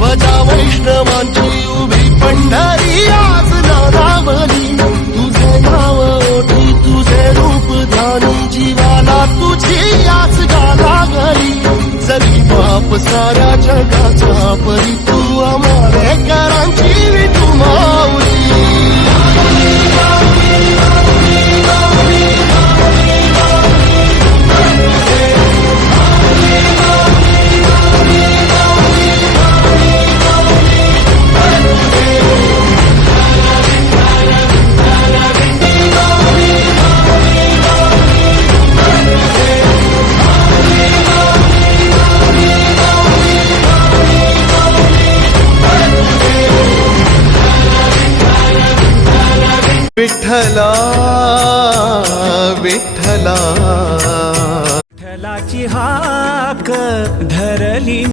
ध्वजा वैष्णवांची उभी पंढरी आज नानावली तुझे नाव ओठी तुझे रूप ध्यानी जीवाला तुझी आज गाला घरी जरी बाप साऱ्या जगाचा परी तू आमालेकरांची विठू माऊली विठ्ठला विठ्ठला विठ्ठलाची हाक धरली